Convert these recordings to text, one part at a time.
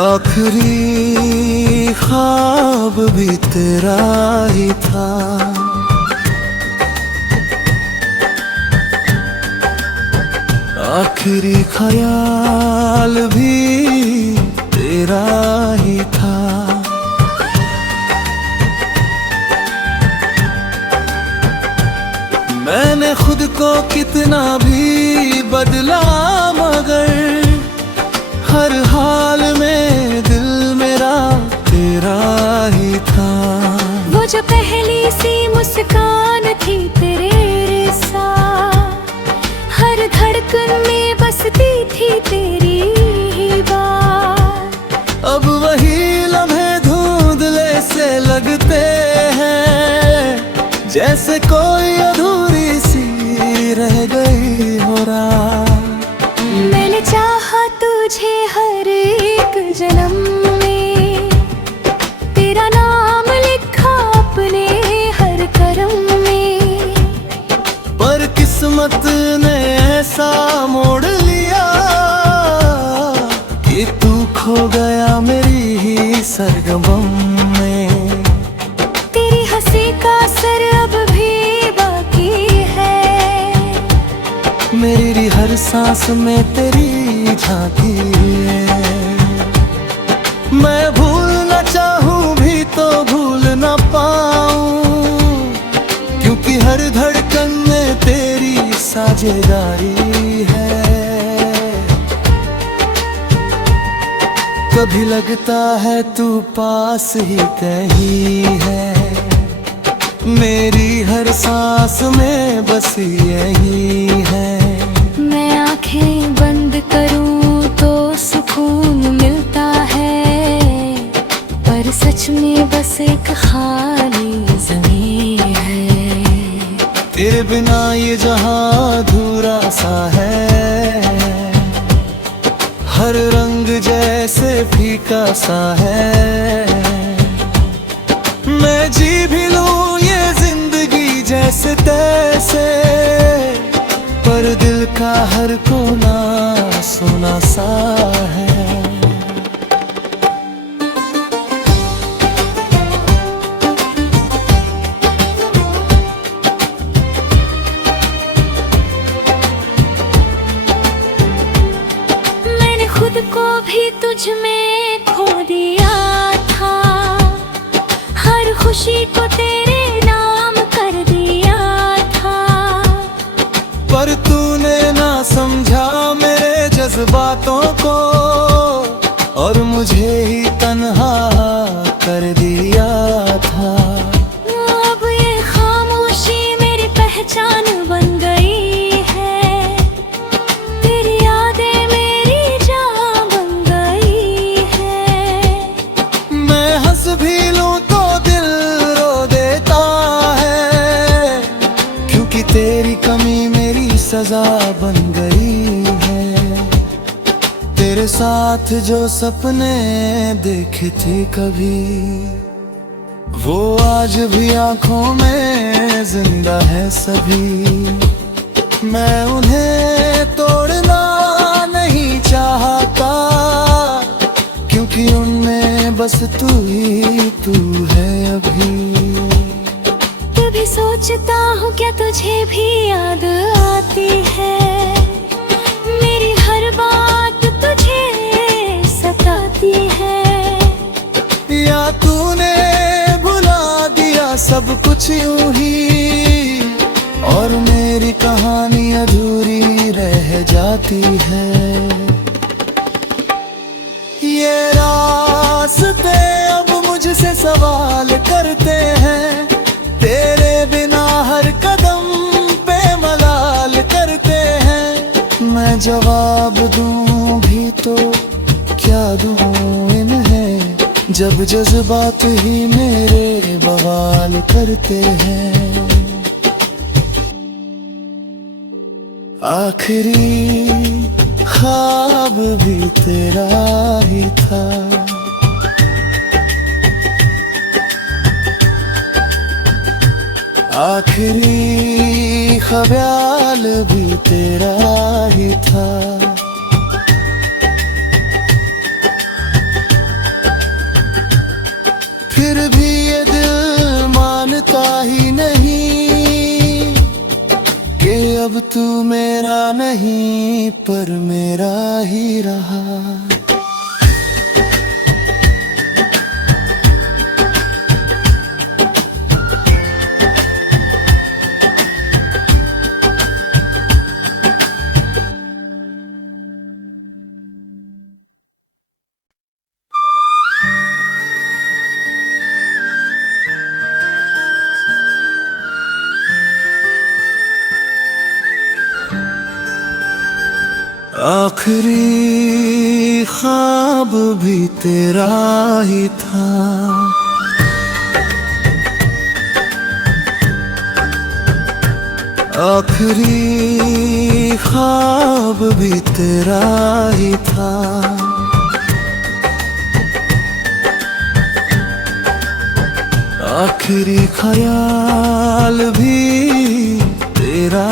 आखिरी ख्वाब भी तेरा ही था, आखिरी ख्याल भी तेरा ही था। मैंने खुद को कितना भी बदला, मगर हर हाल में दिल मेरा तेरा ही था। वो जो पहली सी मुस्कान थी तेरे साथ, हर धड़कन में बसती थी तेरी ही बात। अब वही लम्हे धुंधले से लगते हैं, जैसे कोई अधूरी सी रह गई हो रात। मैंने चाहा तुझे हर एक जन्म में, तेरा नाम लिखा अपने हर करम में, पर किस्मत ने ऐसा मोड़ लिया कि तू खो गया मेरी ही सरगम में। तेरी हंसी का असर अब भी बाकी है, मेरी हर सांस में तेरी झांकी है। मैं भूलना चाहूं भी तो भूल ना पाऊं, क्योंकि हर धड़कन में तेरी साझेदारी है। कभी लगता है तू पास ही कहीं है, मेरी हर सांस में बस यही है। मैं आंखें बंद करूं तो सुकून मिलता है, पर सच में बस एक खाली ज़मीं है। तेरे बिना ये जहां अधूरा सा है, हर रंग जैसे फीका सा है। मैं जी भी लूं ये जिंदगी जैसे तैसे, पर दिल का हर कोना सुना सा है। मैंने खुद को भी तुझ में खो दिया था, हर खुशी को तेरे नाम कर दिया था। पर तूने ना समझा मेरे जज्बातों को, और मुझे ही तन्हा कर दिया था। अब ये खामोशी मेरी पहचान बन गई है, तेरी यादें मेरी जान बन गई है। मैं हंस भी लूं तो दिल रो देता है, क्योंकि तेरी कमी मेरी सजा बन गई है। तेरे साथ जो सपने देखे थे कभी, वो आज भी आंखों में जिंदा है सभी। मैं उन्हें तोड़ना नहीं चाहता, क्योंकि उनमें बस तू ही तू है अभी। कभी सोचता हूँ क्या तुझे भी याद आती है, मेरी हर बात तुझे सताती है। या तूने भुला दिया सब कुछ यूं ही, और मेरी कहानी अधूरी रह जाती है। ये रास्ते अब मुझसे सवाल करते हैं, तेरे बिना हर कदम पे मलाल करते हैं। मैं जवाब दूं भी तो क्या दूं इन्हें, जब जज्बात ही मेरे बवाल करते हैं। आखिरी ख्वाब भी तेरा ही था, आखिरी ख्याल भी तेरा ही था। तू मेरा नहीं पर मेरा ही रहा। आखिरी ख्वाब भी तेरा ही था, आखिरी ख्वाब भी तेरा ही था। आखिरी ख्याल भी तेरा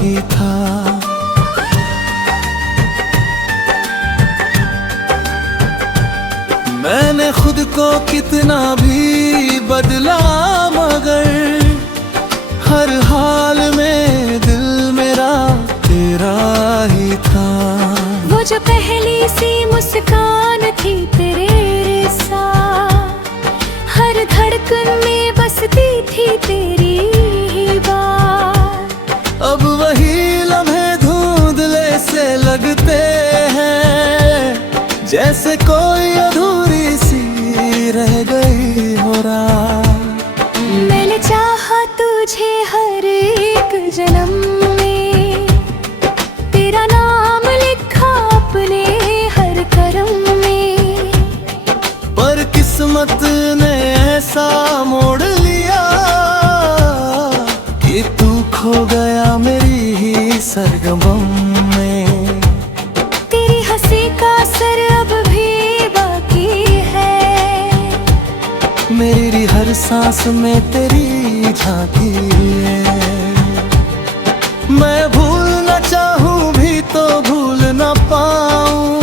ही था। मैंने खुद को कितना भी बदला मगर हर हाल में दिल मेरा तेरा ही था। वो जो पहली सी मुस्कान थी तेरे साथ, हर धड़कन में बसती थी तेरी ही बात। अब वही लम्हे धुंधले से लगते हैं, जैसे कोई अधूरी सी रह गई हो रात। मैंने चाहा तुझे हर एक जन्म में, तेरा नाम लिखा अपने हर करम में, पर किस्मत ने ऐसा मोड़ लिया कि तू खो गया मेरी ही सरगम में। तेरी हंसी का असर अब भी बाकी है, मेरी हर सांस में तेरी झांकी है। मैं भूलना चाहूं भी तो भूल ना पाऊं,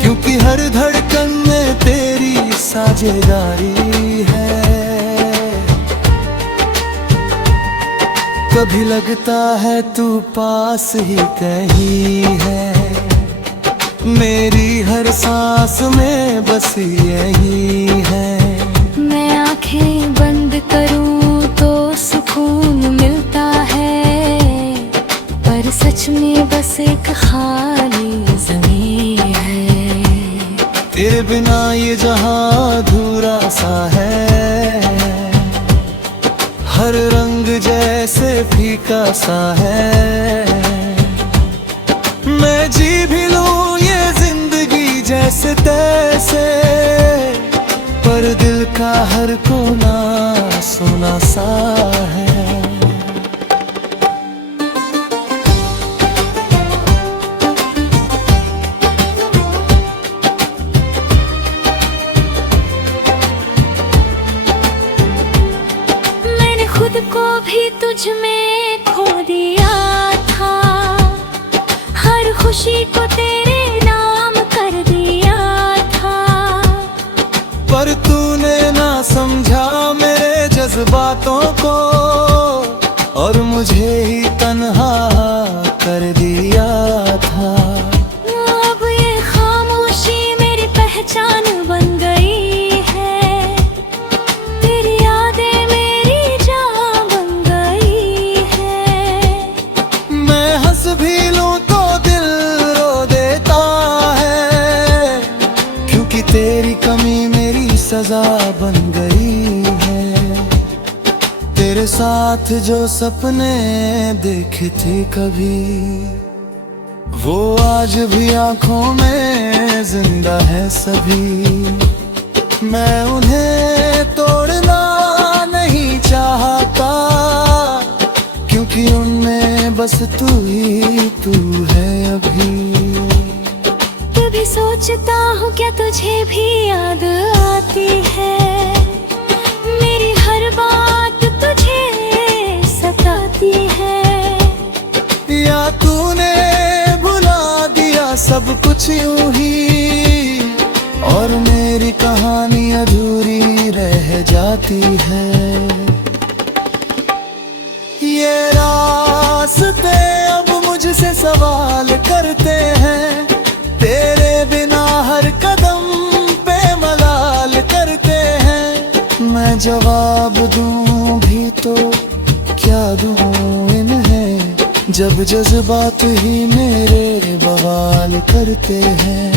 क्योंकि हर धड़कन में तेरी साझेदारी है। कभी लगता है तू पास ही कहीं है, मेरी हर सांस में बस यही है। मैं आंखें बंद करूं तो सुकून मिलता है, पर सच में बस एक खाली ज़मीन है। तेरे बिना ये जहां अधूरा सा है, हर रंग जैसे फीका सा है। मैं जी भी लूं ये जिंदगी जैसे तैसे, पर दिल का हर कोना सुना सा है। मैंने खुद को भी तुझ में खो दिया था, हर खुशी को तेरे नाम कर दिया था। पर तूने ना समझा मेरे जज्बातों को, और मुझे ही तन्हा कर दिया था। अब ये खामोशी मेरी पहचान बन गई है, तेरी यादें मेरी जान बन गई है। मैं हंस भी लूं तो दिल रो देता है, क्योंकि तेरी कमी मेरी सजा बन गई है। तेरे साथ जो सपने देखे थे कभी, वो आज भी आंखों में जिंदा है सभी। मैं उन्हें तोड़ना नहीं चाहता, क्योंकि उनमें बस तू ही तू है अभी। कभी सोचता हूँ क्या तुझे भी याद आती है, मेरी हर बात तुझे सताती है। या तूने भुला दिया सब कुछ यूं ही, और मेरी कहानी अधूरी रह जाती है। ये रात रास्ते अब मुझसे सवाल करते हैं, तेरे बिना हर कदम पे मलाल करते हैं। मैं जवाब दूं भी तो क्या दूं इन्हें, जब जज्बात ही मेरे बवाल करते हैं।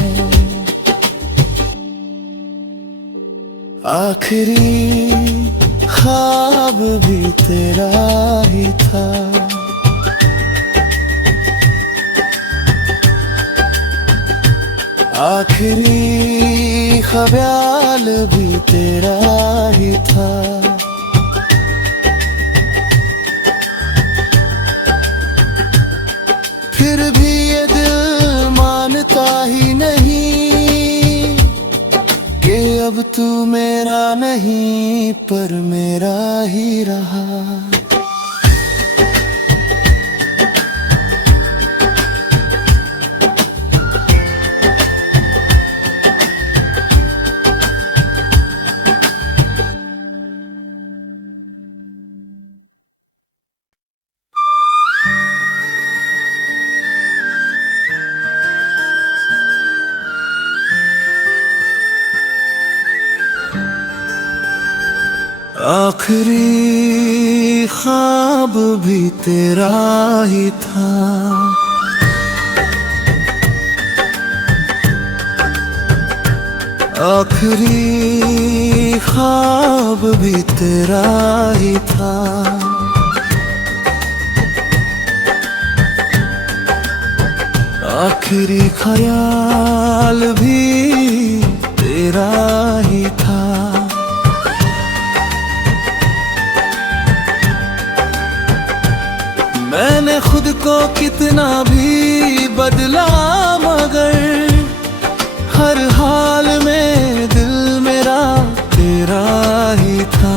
आखिरी ख्वाब भी तेरा ही था, आखिरी ख्याल भी तेरा ही था। फिर भी ये दिल मानता ही नहीं कि अब तू मेरा नहीं पर मेरा ही रहा। आखिरी ख्वाब भी तेरा ही था, आखिरी ख्वाब भी तेरा ही था। आखिरी ख्याल भी तेरा ही था। मैंने खुद को कितना भी बदला मगर हर हाल में दिल मेरा तेरा ही था।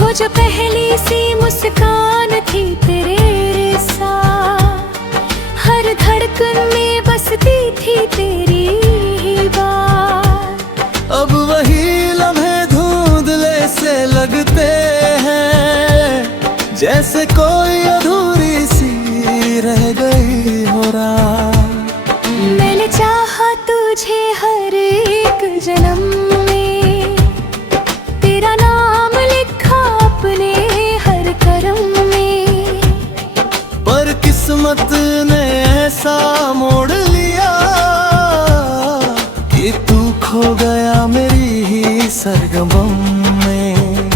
वो जो पहली सी मुस्कान थी तेरे साथ, हर धड़कन में बसती थी तेरी ही बात। अब वही लम्हे धुंधले से लगते हैं, जैसे कोई अधूरी सी रह गई हो रात। मैंने चाहा तुझे हर एक जन्म में, तेरा नाम लिखा अपने हर करम में, पर किस्मत ने ऐसा मोड़ लिया कि तू खो गया मेरी ही सरगम में।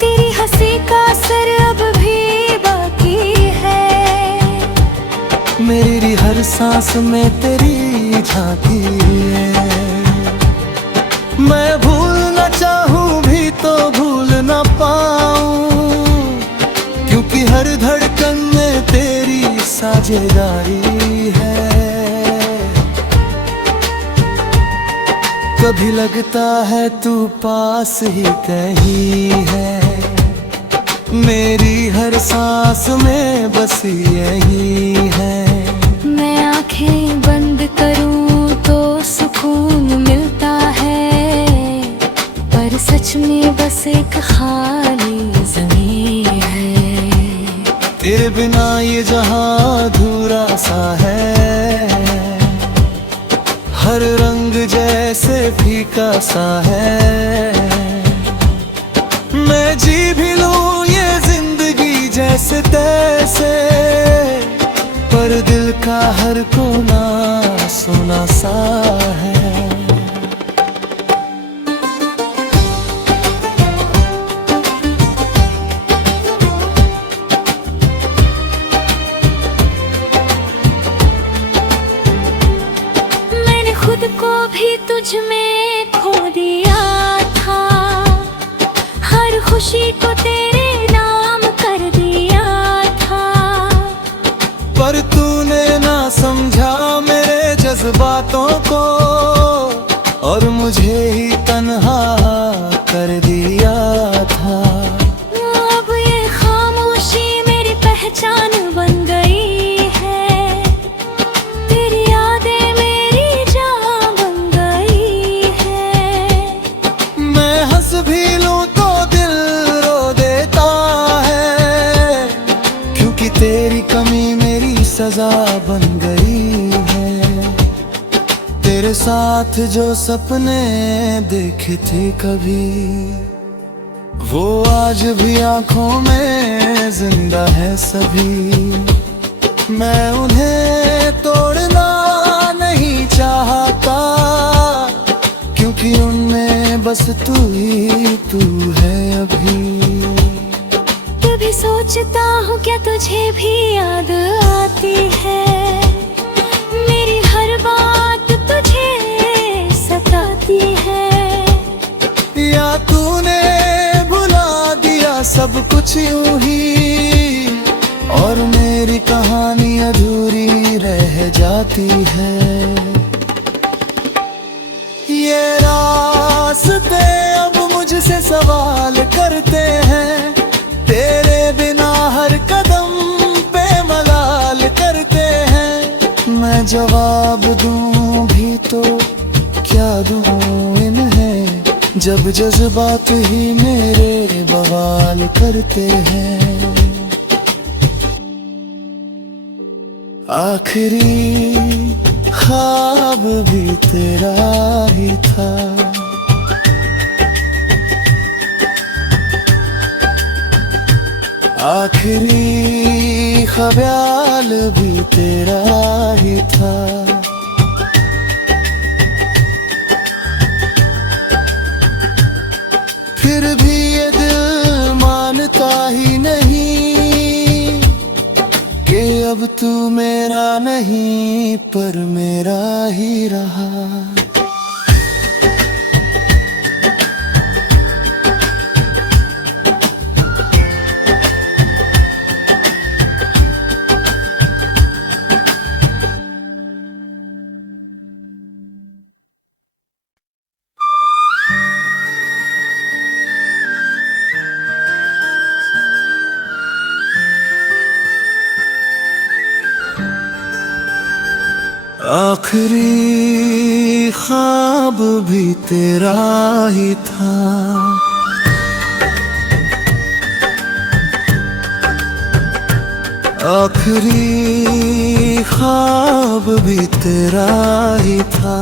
तेरी हंसी का असर अब भी बाकी है, मेरी हर सांस में तेरी झांकी है। मैं भूलना चाहूं भी तो भूल ना पाऊं, क्योंकि हर धड़कन में तेरी साझेदारी है। कभी लगता है तू पास ही कहीं है, मेरी हर सांस में बस यही है। मैं आंखें बंद करूं तो सुकून मिलता है, पर सच में बस एक खाली ज़मीन है। तेरे बिना ये जहां अधूरा सा है, हर रंग जैसे फीका सा है। मैं जी भी लूं ये जिंदगी जैसे तैसे, पर दिल का हर कोना सुना सा है। मैंने खुद को भी तुझ में खो दिया था, हर खुशी को तेरे नाम कर दिया था। पर तूने ना समझा मेरे जज्बातों को, और मुझे ही तन्हा कर दिया था। अब ये खामोशी मेरी पहचान बन गई है, तेरी यादें मेरी जान बन गई है। मैं हंस भी लूं तो दिल रो देता है, क्योंकि तेरी सजा बन गई है। तेरे साथ जो सपने देखे थे कभी, वो आज भी आंखों में जिंदा है सभी। मैं उन्हें तोड़ना नहीं चाहता, क्योंकि उनमें बस तू ही तू है अभी। कभी सोचता हूँ क्या तुझे भी याद आती है, मेरी हर बात तुझे सताती है। या तूने भुला दिया सब कुछ यूं ही, और मेरी कहानी अधूरी रह जाती है। ये रास्ते अब मुझसे सवाल करते हैं, तेरे बिना हर कदम पे मलाल करते हैं। मैं जवाब दूं भी तो क्या दूं इन्हें, जब जज्बात ही मेरे बवाल करते हैं। आखिरी ख्वाब भी तेरा ही था, आखिरी ख्याल भी तेरा ही था। फिर भी ये दिल मानता ही नहीं कि अब तू मेरा नहीं पर मेरा ही रहा। आखिरी ख्वाब भी तेरा ही था, आखिरी ख्वाब भी तेरा ही था।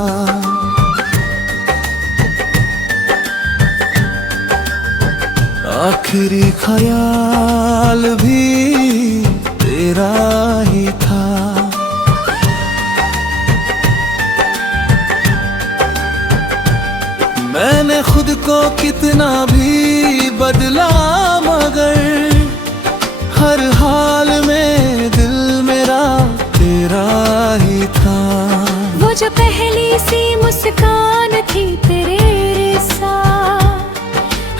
आखिरी ख्याल भी तेरा ही था। मैंने खुद को कितना भी बदला, मगर हर हाल में दिल मेरा तेरा ही था। वो जो पहली सी मुस्कान थी तेरे साथ,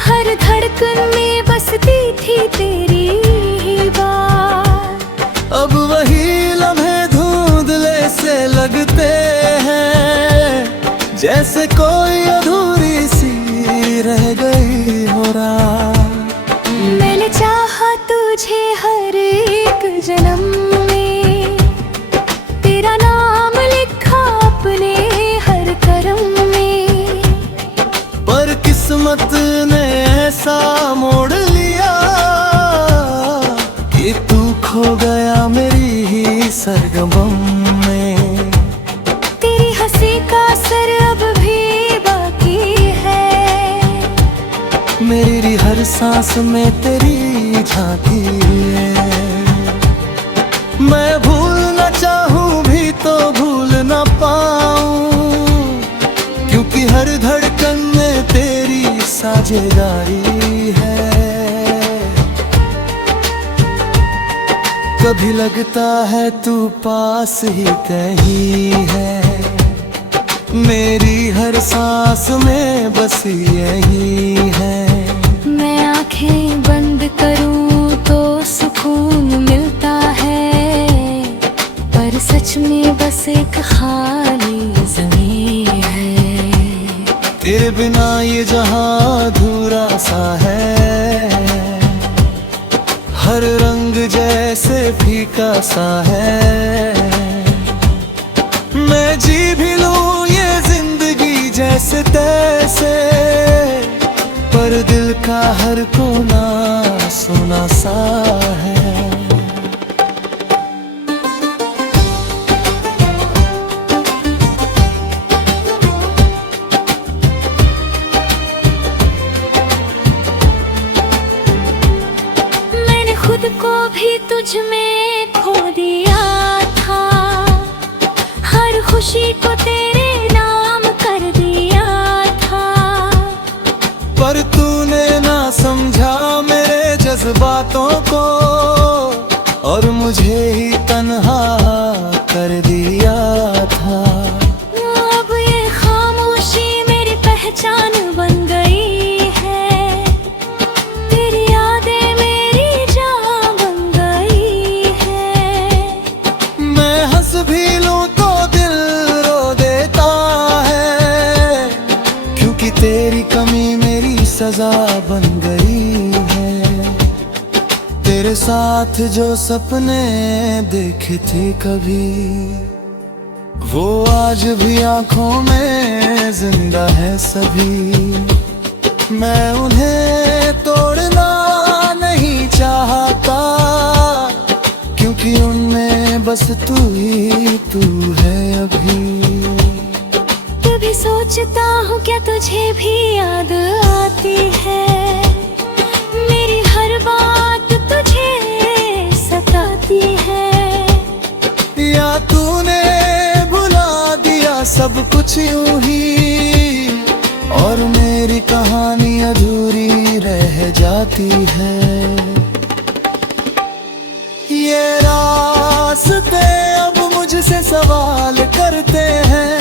हर धड़कन में बसती थी तेरी ही बात। अब वही लम्हे धुंधले से लगते हैं, जैसे कोई अधूरी सी रह गई हो रात। मैंने चाहा तुझे हर एक जन्म में, तेरा नाम लिखा अपने हर करम में, पर किस्मत ने ऐसा मोड़ लिया कि तू खो गया मेरी ही सरगम में। तेरी हंसी का असर अब भी बाकी है, मेरी हर सांस में तेरी झांकी है। मैं भूलना चाहूं भी तो भूल ना पाऊं, क्योंकि हर धड़कन में तेरी साझेदारी है। कभी लगता है तू पास ही कहीं है, मेरी हर सांस में बस यही है। मैं आंखें बंद करूं तो सुकून मिलता है, पर सच में बस एक खाली ज़मीं है। तेरे बिना ये जहां अधूरा सा है, हर रंग जैसे फीका सा है। मैं जी भी लूं ये जिंदगी जैसे तैसे, पर दिल का हर कोना सुना सा है। खुशी को तेरे नाम कर दिया था। पर तूने ना समझा मेरे जज्बातों को और मुझे ही तन्हा कर दिया था। अब ये खामोशी मेरी पहचान बन गई है, तेरी यादें मेरी जान बन गई है। मैं हंस भी लूं तो दिल रो देता है, क्योंकि तेरी कमी मेरी सजा बन गई है। तेरे साथ जो सपने देखे थे कभी, वो आज भी आंखों में जिंदा है सभी। मैं उन्हें तोड़ना नहीं चाहता, क्योंकि उनमें बस तू ही तू है अभी। कभी सोचता हूँ क्या तुझे भी याद आती है, मेरी हर बात तुझे सताती है। या तूने भुला दिया सब कुछ यूं ही, और मेरी कहानी अधूरी रह जाती है। ये रास्ते अब मुझसे सवाल करते हैं,